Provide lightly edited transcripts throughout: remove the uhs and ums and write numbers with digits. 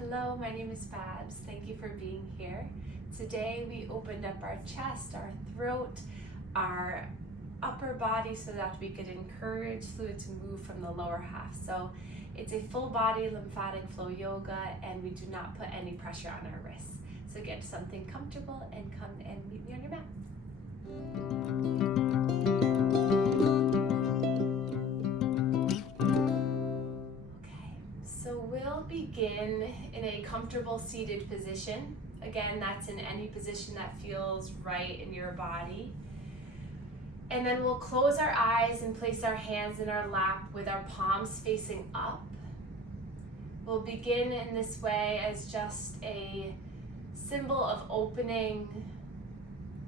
Hello, my name is Babz. Thank you for being here. Today we opened up our chest, our throat, our upper body so that we could encourage fluid to move from the lower half. So it's a full body lymphatic flow yoga and we do not put any pressure on our wrists. So get something comfortable and come and meet me on your mat. We'll begin in a comfortable seated position. Again, that's in any position that feels right in your body. And then we'll close our eyes and place our hands in our lap with our palms facing up. We'll begin in this way as just a symbol of opening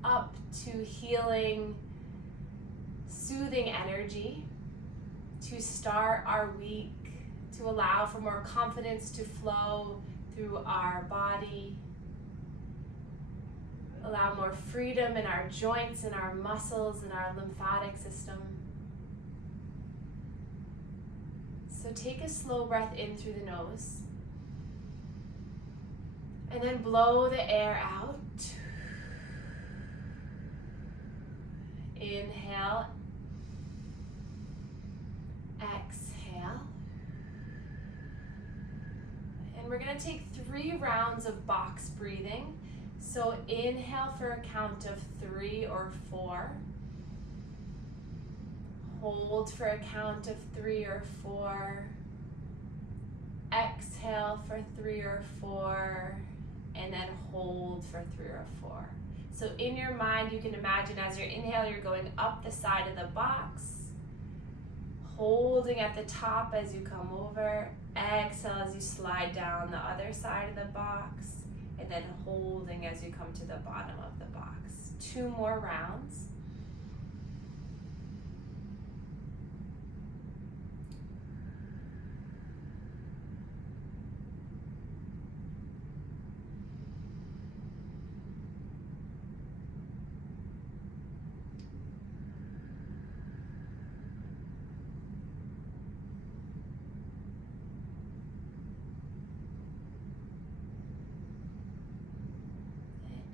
up to healing, soothing energy to start our week, to allow for more confidence to flow through our body, allow more freedom in our joints and our muscles and our lymphatic system. So take a slow breath in through the nose and then blow the air out. Inhale, exhale. And we're going to take 3 rounds of box breathing. So inhale for a count of 3 or 4. Hold for a count of 3 or 4. Exhale for 3 or 4. And then hold for 3 or 4. So in your mind, you can imagine as you inhale, you're going up the side of the box, holding at the top as you come over. Exhale as you slide down the other side of the box, and then holding as you come to the bottom of the box. 2 more rounds.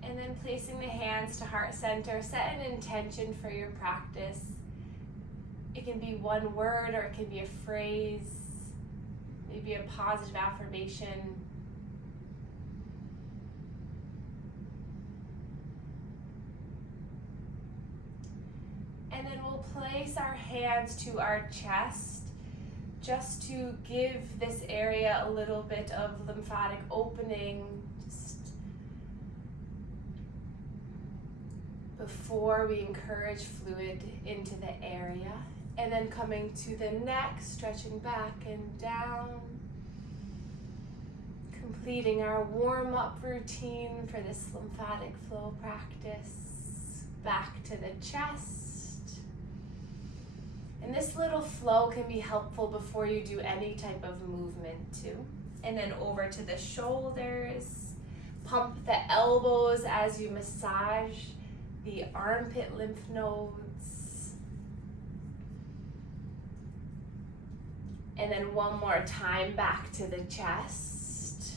And then placing the hands to heart center, set an intention for your practice. It can be one word or it can be a phrase, maybe a positive affirmation. And then we'll place our hands to our chest just to give this area a little bit of lymphatic opening, before we encourage fluid into the area. And then coming to the neck, stretching back and down. Completing our warm-up routine for this lymphatic flow practice. Back to the chest. And this little flow can be helpful before you do any type of movement too. And then over to the shoulders. Pump the elbows as you massage the armpit lymph nodes. And then one more time back to the chest.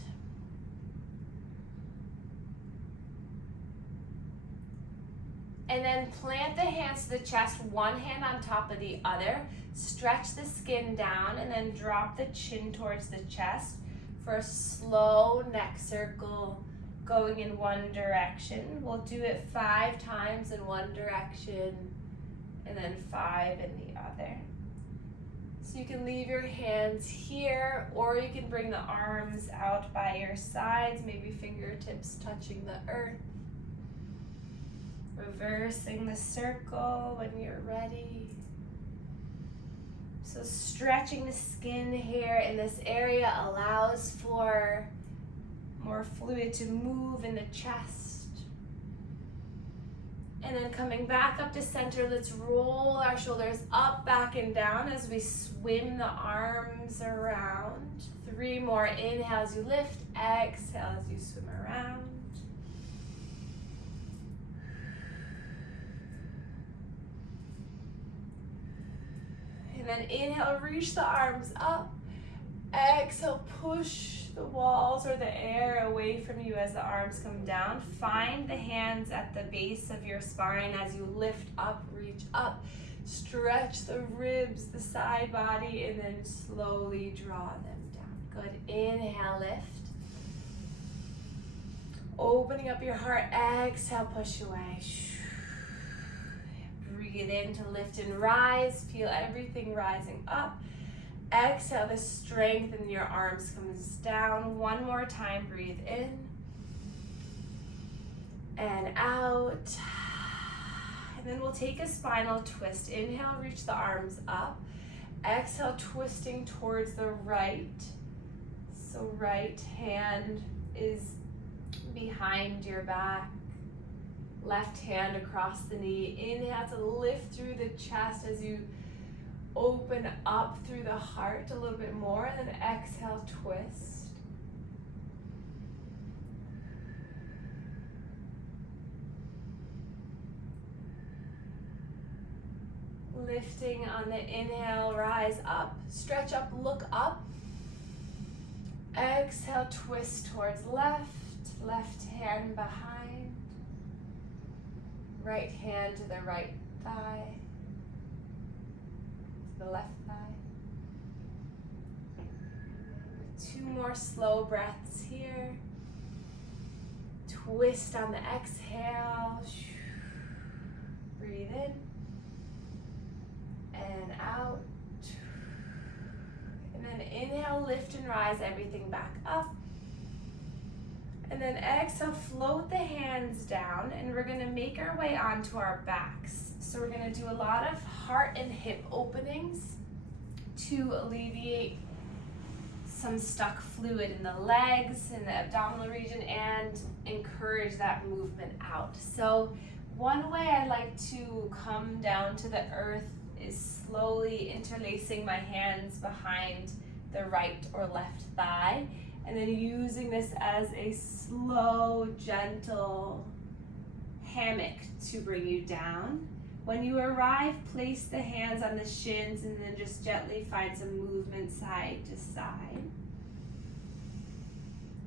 And then plant the hands to the chest, one hand on top of the other. Stretch the skin down and then drop the chin towards the chest for a slow neck circle going in one direction. We'll do it 5 times in one direction and then 5 in the other. So you can leave your hands here or you can bring the arms out by your sides, maybe fingertips touching the earth. Reversing the circle when you're ready. So stretching the skin here in this area allows for more fluid to move in the chest. And then coming back up to center, let's roll our shoulders up, back, and down as we swim the arms around. 3 more. Inhale as you lift, exhale as you swim around. And then inhale, reach the arms up. Exhale, push the walls or the air away from you as the arms come down. Find the hands at the base of your spine as you lift up, reach up. Stretch the ribs, the side body, and then slowly draw them down. Good. Inhale, lift. Opening up your heart. Exhale, push away. Breathe in to lift and rise. Feel everything rising up. Exhale, the strength in your arms comes down. One more time, breathe in and out. And then we'll take a spinal twist. Inhale, reach the arms up. Exhale, twisting towards the right. So right hand is behind your back. Left hand across the knee. Inhale to lift through the chest as you open up through the heart a little bit more, and then exhale, twist. Lifting on the inhale, rise up, stretch up, look up. Exhale, twist towards left, left hand behind, right hand to the right thigh, the left thigh. 2 more slow breaths here. Twist on the exhale. Breathe in and out. And then inhale, lift and rise everything back up. And then exhale, float the hands down, and we're gonna make our way onto our backs. So we're gonna do a lot of heart and hip openings to alleviate some stuck fluid in the legs, in the abdominal region, and encourage that movement out. So one way I like to come down to the earth is slowly interlacing my hands behind the right or left thigh, and then using this as a slow, gentle hammock to bring you down. When you arrive, place the hands on the shins and then just gently find some movement side to side.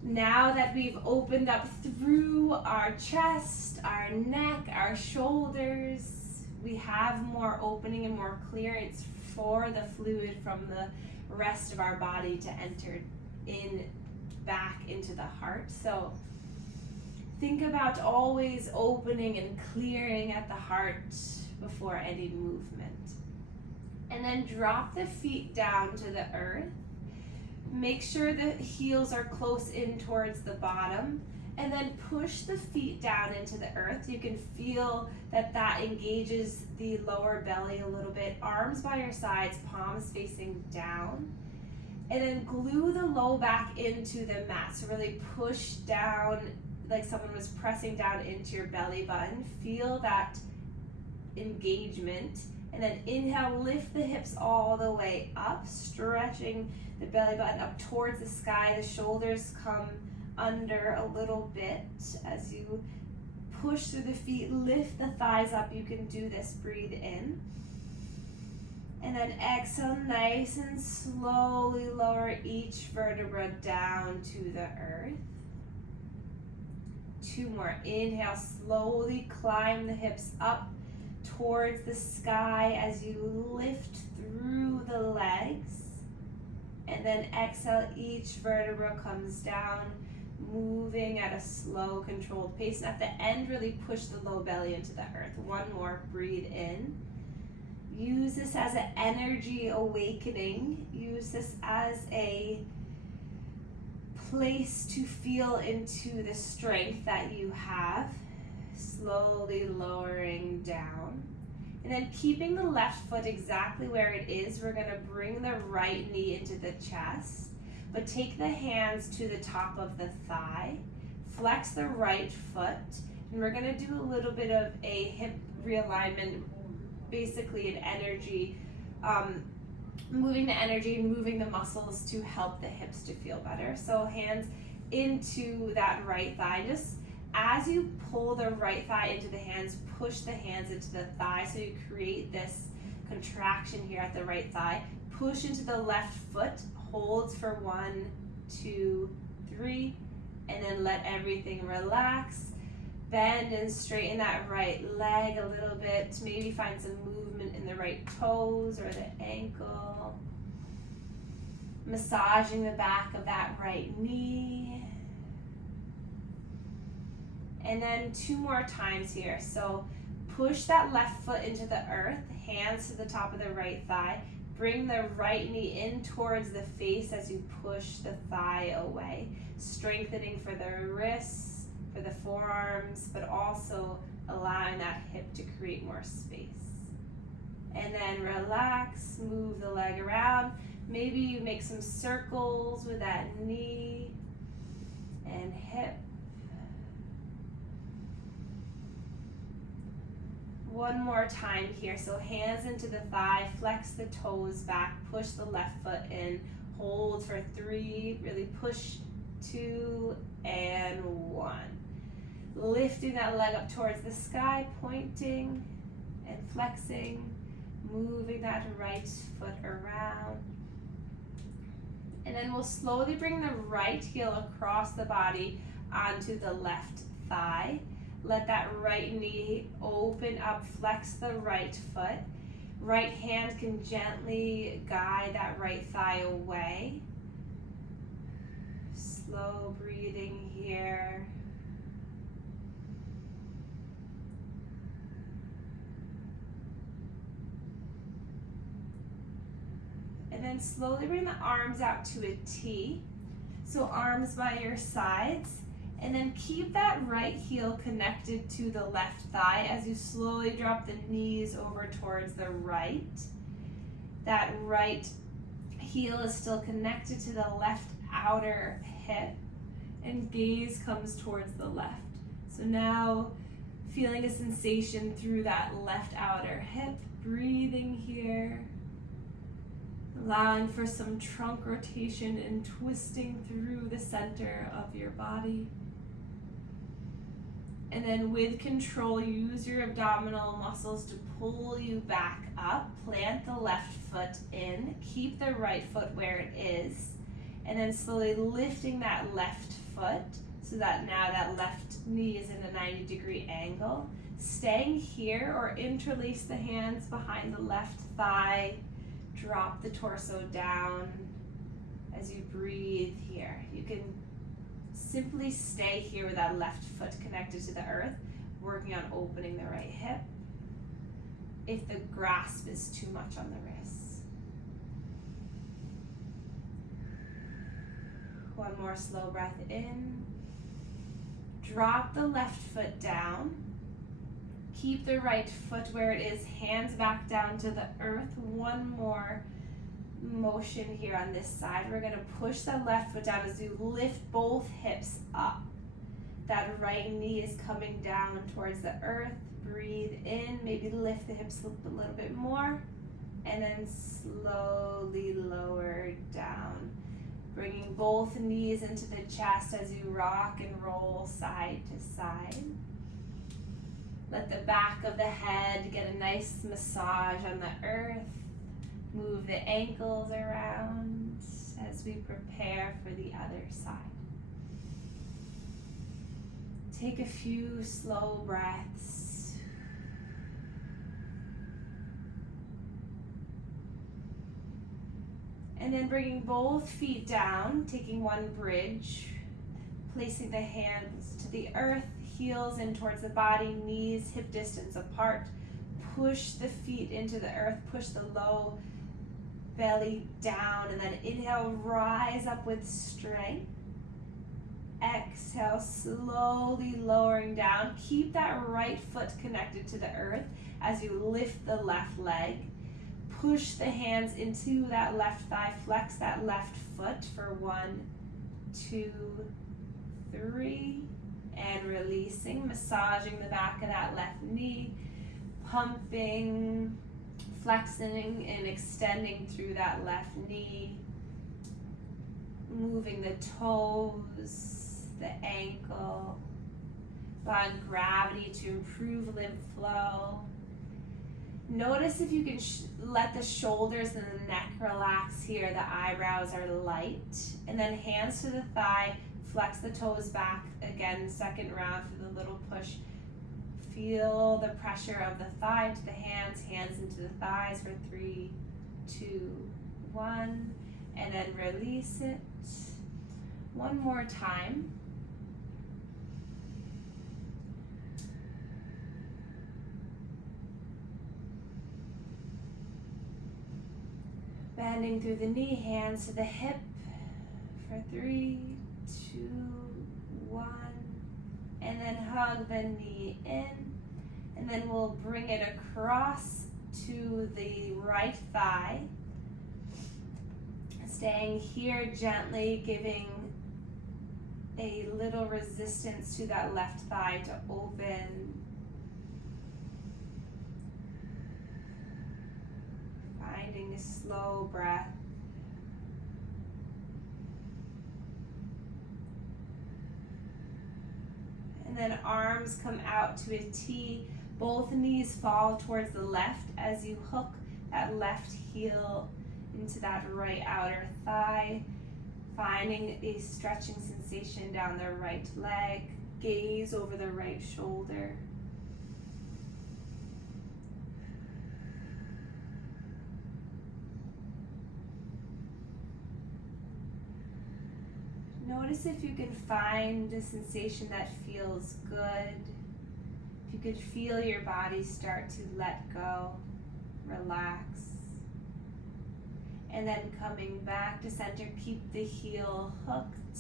Now that we've opened up through our chest, our neck, our shoulders, we have more opening and more clearance for the fluid from the rest of our body to enter in back into the heart. So think about always opening and clearing at the heart before any movement. And then drop the feet down to the earth. Make sure the heels are close in towards the bottom, and then push the feet down into the earth. You can feel that engages the lower belly a little bit. Arms by your sides, palms facing down. And then glue the low back into the mat. So really push down like someone was pressing down into your belly button. Feel that engagement. And then inhale, lift the hips all the way up, stretching the belly button up towards the sky. The shoulders come under a little bit as you push through the feet, lift the thighs up. You can do this, breathe in. And then exhale, nice and slowly lower each vertebra down to the earth. 2 more. Inhale, slowly climb the hips up towards the sky as you lift through the legs. And then exhale, each vertebra comes down, moving at a slow, controlled pace. And at the end, really push the low belly into the earth. 1 more, breathe in. Use this as an energy awakening. Use this as a place to feel into the strength that you have. Slowly lowering down. And then keeping the left foot exactly where it is, we're going to bring the right knee into the chest, but take the hands to the top of the thigh. Flex the right foot, and we're going to do a little bit of a hip realignment, basically an energy, moving the energy and moving the muscles to help the hips to feel better. So hands into that right thigh. Just as you pull the right thigh into the hands, push the hands into the thigh so you create this contraction here at the right thigh. Push into the left foot, holds for 1, 2, 3, and then let everything relax. Bend and straighten that right leg a little bit. Maybe find some movement in the right toes or the ankle. Massaging the back of that right knee. And then 2 more times here. So push that left foot into the earth, hands to the top of the right thigh. Bring the right knee in towards the face as you push the thigh away. Strengthening for the wrists, for the forearms, but also allowing that hip to create more space. And then relax, move the leg around. Maybe you make some circles with that knee and hip. One more time here. So hands into the thigh, flex the toes back, push the left foot in, hold for 3, really push 2 and 1. Lifting that leg up towards the sky, pointing and flexing, moving that right foot around. And then we'll slowly bring the right heel across the body onto the left thigh. Let that right knee open up, flex the right foot. Right hand can gently guide that right thigh away. Slow breathing here. And then slowly bring the arms out to a T. So arms by your sides. And then keep that right heel connected to the left thigh as you slowly drop the knees over towards the right. That right heel is still connected to the left outer hip, and gaze comes towards the left. So now feeling a sensation through that left outer hip, breathing here. Allowing for some trunk rotation and twisting through the center of your body. And then with control, use your abdominal muscles to pull you back up. Plant the left foot in. Keep the right foot where it is. And then slowly lifting that left foot so that now that left knee is in a 90-degree angle. Staying here or interlace the hands behind the left thigh. Drop the torso down as you breathe here. You can simply stay here with that left foot connected to the earth, working on opening the right hip if the grasp is too much on the wrists. One more slow breath in. Drop the left foot down. Keep the right foot where it is, hands back down to the earth. One more motion here on this side. We're gonna push the left foot down as you lift both hips up. That right knee is coming down towards the earth. Breathe in, maybe lift the hips a little bit more, and then slowly lower down. Bringing both knees into the chest as you rock and roll side to side. Let the back of the head get a nice massage on the earth. Move the ankles around as we prepare for the other side. Take a few slow breaths. And then bringing both feet down, taking one bridge, placing the hands to the earth, heels in towards the body, knees hip distance apart. Push the feet into the earth, push the low belly down, and then inhale, rise up with strength. Exhale, slowly lowering down. Keep that right foot connected to the earth as you lift the left leg. Push the hands into that left thigh, flex that left foot for 1, 2, 3, and releasing, massaging the back of that left knee, pumping, flexing and extending through that left knee, moving the toes, the ankle, allowing gravity to improve lymph flow. Notice if you can let the shoulders and the neck relax here. The eyebrows are light. And then hands to the thigh. Flex the toes back. Again, second round for the little push. Feel the pressure of the thigh into the hands. Hands into the thighs for 3, 2, 1. And then release it. One more time. Bending through the knee, hands to the hip for 3, 2, 1. And then hug the knee in. And then we'll bring it across to the right thigh. Staying here gently, giving a little resistance to that left thigh to open. Finding a slow breath. And then arms come out to a T. Both knees fall towards the left as you hook that left heel into that right outer thigh. Finding a stretching sensation down the right leg. Gaze over the right shoulder. Notice if you can find a sensation that feels good. If you could feel your body start to let go, relax. And then coming back to center, keep the heel hooked.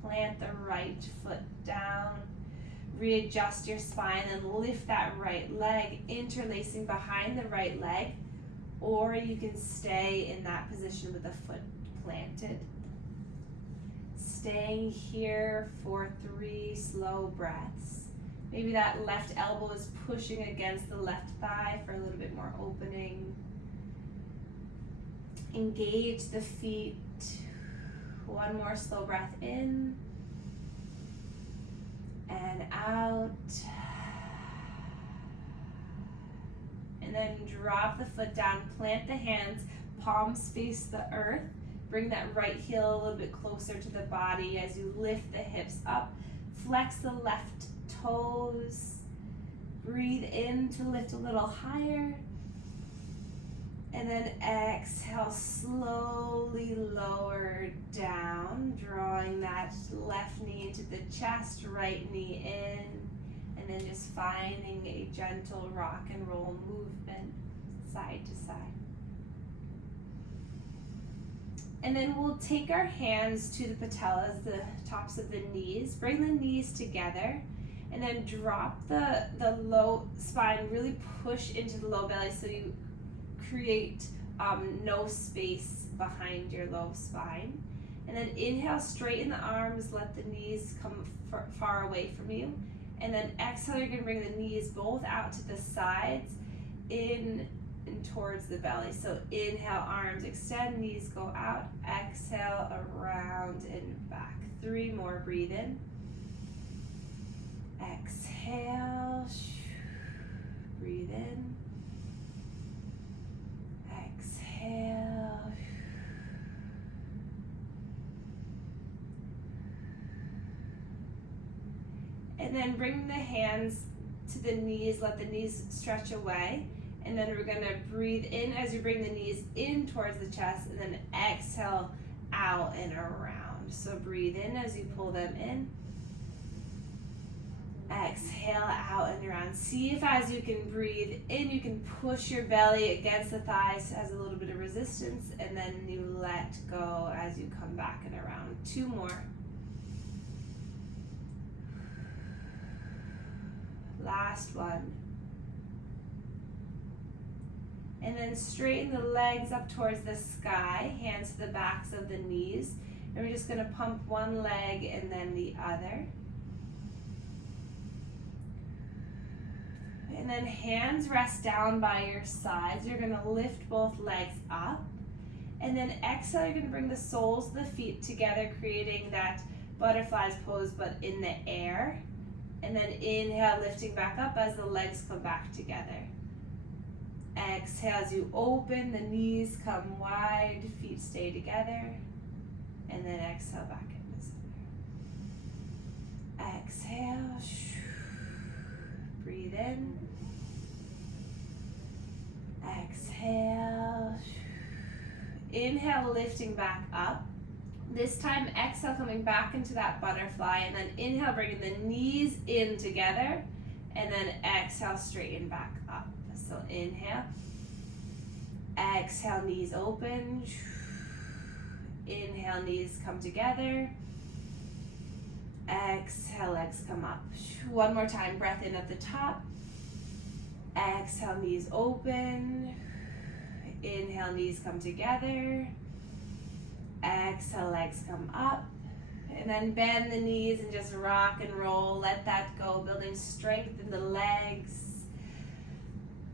Plant the right foot down. Readjust your spine and lift that right leg, interlacing behind the right leg. Or you can stay in that position with the foot planted. Staying here for 3 slow breaths. Maybe that left elbow is pushing against the left thigh for a little bit more opening. Engage the feet. One more slow breath in and out. And then drop the foot down, plant the hands, palms face the earth. Bring that right heel a little bit closer to the body as you lift the hips up. Flex the left toes. Breathe in to lift a little higher. And then exhale, slowly lower down, drawing that left knee into the chest, right knee in, and then just finding a gentle rock and roll movement side to side. And then we'll take our hands to the patellas, the tops of the knees, bring the knees together, and then drop the low spine, really push into the low belly so you create no space behind your low spine. And then inhale, straighten the arms, let the knees come far away from you. And then exhale, you're gonna bring the knees both out to the sides, in and towards the belly. So inhale, arms extend, knees go out. Exhale, around and back. 3 more, breathe in. Exhale, breathe in. Exhale. And then bring the hands to the knees, let the knees stretch away. And then we're gonna breathe in as you bring the knees in towards the chest, and then exhale out and around. So breathe in as you pull them in. Exhale out and around. See if as you can breathe in, you can push your belly against the thighs as a little bit of resistance, and then you let go as you come back and around. 2 more. Last one. And then straighten the legs up towards the sky, hands to the backs of the knees. And we're just gonna pump one leg and then the other. And then hands rest down by your sides. You're gonna lift both legs up. And then exhale, you're gonna bring the soles of the feet together, creating that butterflies pose, but in the air. And then inhale, lifting back up as the legs come back together. Exhale as you open, the knees come wide, feet stay together. And then exhale back into center. Exhale. Breathe in. Exhale. Inhale, lifting back up. This time, exhale, coming back into that butterfly. And then inhale, bringing the knees in together. And then exhale, straighten back up. So inhale. Exhale, knees open. Inhale, knees come together. Exhale, legs come up. One more time, breath in at the top. Exhale, knees open. Inhale, knees come together. Exhale, legs come up. And then bend the knees and just rock and roll. Let that go, building strength in the legs.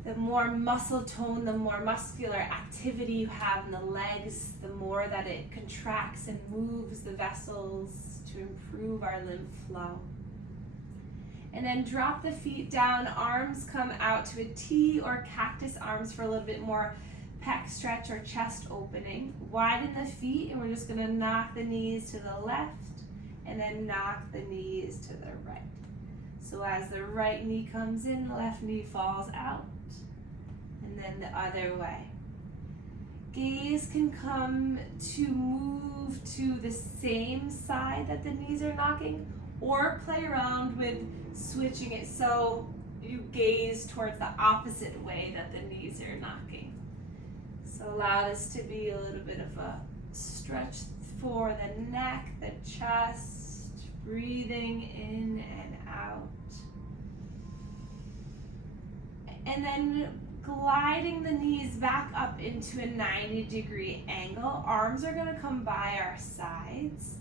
The more muscle tone, the more muscular activity you have in the legs, the more that it contracts and moves the vessels to improve our lymph flow. And then drop the feet down, arms come out to a T or cactus arms for a little bit more pec stretch or chest opening. Widen the feet, and we're just gonna knock the knees to the left and then knock the knees to the right. So as the right knee comes in, the left knee falls out, and then the other way. Gaze can come to move to the same side that the knees are knocking, or play around with switching it so you gaze towards the opposite way that the knees are knocking. So allow this to be a little bit of a stretch for the neck, the chest, breathing in and out. And then gliding the knees back up into a 90-degree angle. Arms are gonna come by our sides.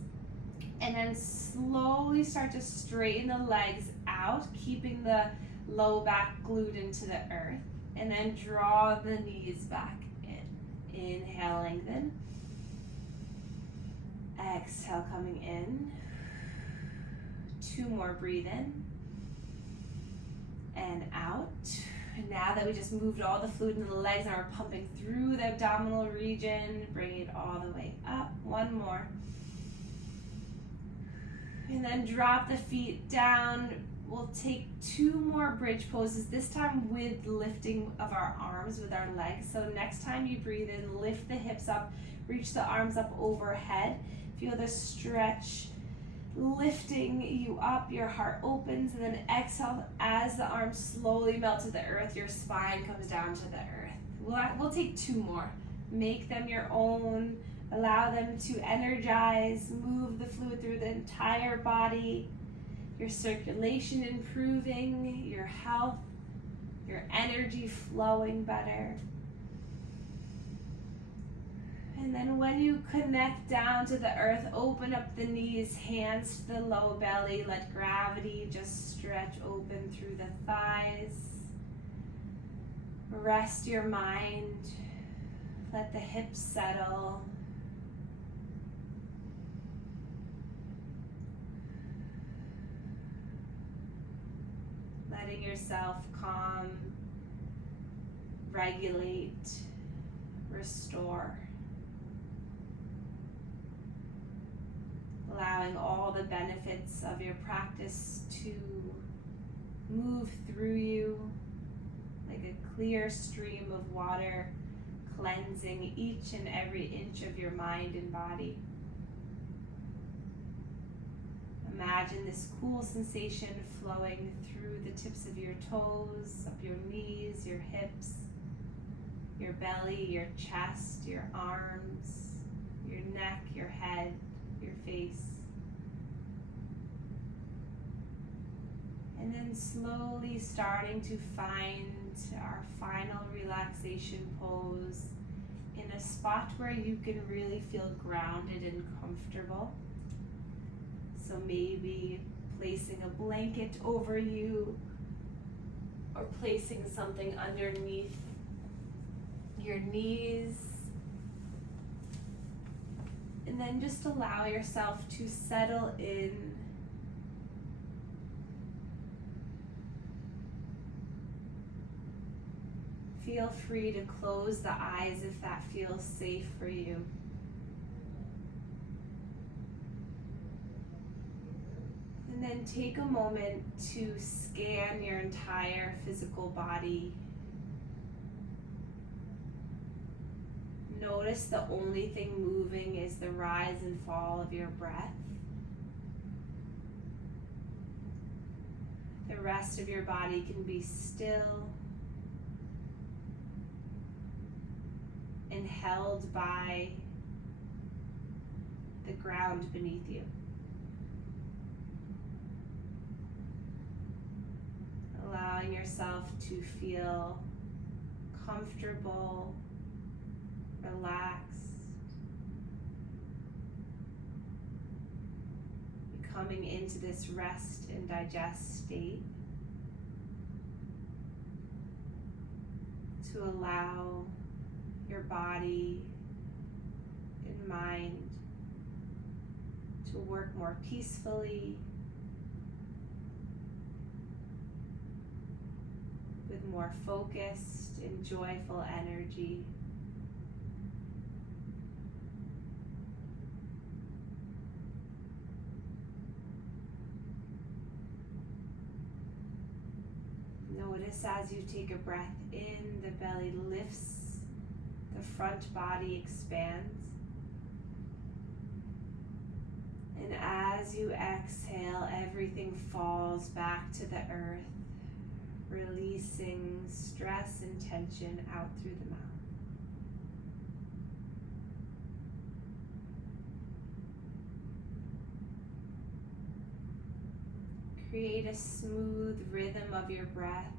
And then slowly start to straighten the legs out, keeping the low back glued into the earth. And then draw the knees back in. Inhale, lengthen. Exhale, coming in. 2 more, breathe in. And out. And now that we just moved all the fluid into the legs and are pumping through the abdominal region, bring it all the way up. 1 more. And then drop the feet down. We'll take 2 more bridge poses, this time with lifting of our arms with our legs. So next time you breathe in, lift the hips up, reach the arms up overhead. Feel the stretch lifting you up, your heart opens, and then exhale as the arms slowly melt to the earth, your spine comes down to the earth. We'll take 2 more. Make them your own. Allow them to energize, move the fluid through the entire body, your circulation improving, your health, your energy flowing better. And then when you connect down to the earth, open up the knees, hands to the low belly, let gravity just stretch open through the thighs. Rest your mind, let the hips settle. Letting yourself calm, regulate, restore. Allowing all the benefits of your practice to move through you like a clear stream of water, cleansing each and every inch of your mind and body. Imagine this cool sensation flowing through the tips of your toes, up your knees, your hips, your belly, your chest, your arms, your neck, your head, your face. And then slowly starting to find our final relaxation pose in a spot where you can really feel grounded and comfortable. So maybe placing a blanket over you or placing something underneath your knees. And then just allow yourself to settle in. feel free to close the eyes if that feels safe for you. And then take a moment to scan your entire physical body. Notice the only thing moving is the rise and fall of your breath. The rest of your body can be still and held by the ground beneath you. Allowing yourself to feel comfortable, relaxed, coming into this rest and digest state to allow your body and mind to work more peacefully, with more focused and joyful energy. Notice as you take a breath in, the belly lifts, the front body expands. And as you exhale, everything falls back to the earth, releasing stress and tension out through the mouth. Create a smooth rhythm of your breath.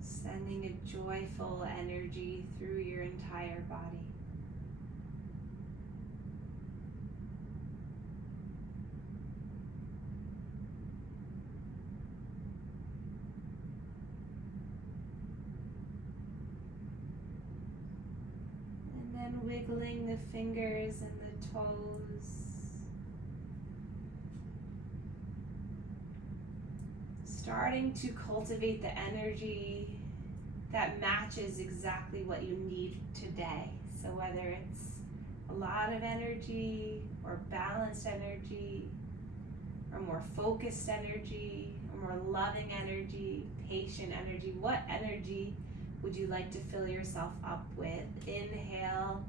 Sending a joyful energy through your entire body. And wiggling the fingers and the toes. Starting to cultivate the energy that matches exactly what you need today. So whether it's a lot of energy or balanced energy or more focused energy or more loving energy, patient energy, what energy would you like to fill yourself up with? Inhale,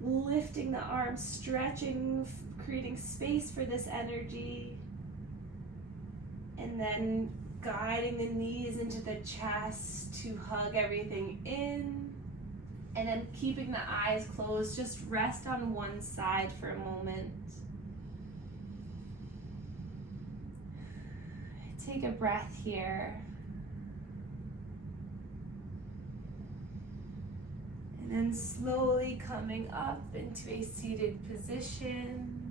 lifting the arms, stretching, creating space for this energy. And then guiding the knees into the chest to hug everything in. And then keeping the eyes closed, just rest on one side for a moment. Take a breath here. And then slowly coming up into a seated position.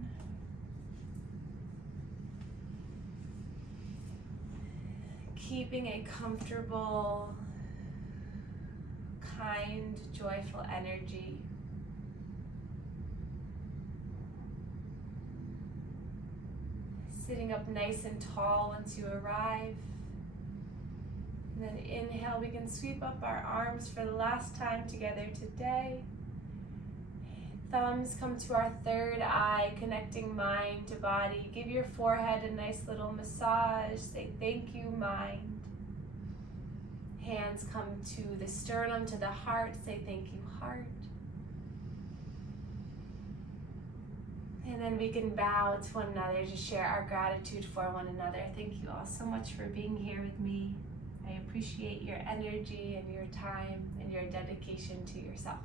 Keeping a comfortable, kind, joyful energy. Sitting up nice and tall once you arrive. And then inhale, we can sweep up our arms for the last time together today. Thumbs come to our third eye, connecting mind to body. Give your forehead a nice little massage. Say thank you, mind. Hands come to the sternum, to the heart. Say thank you, heart. And then we can bow to one another to share our gratitude for one another. Thank you all so much for being here with me. I appreciate your energy and your time and your dedication to yourself.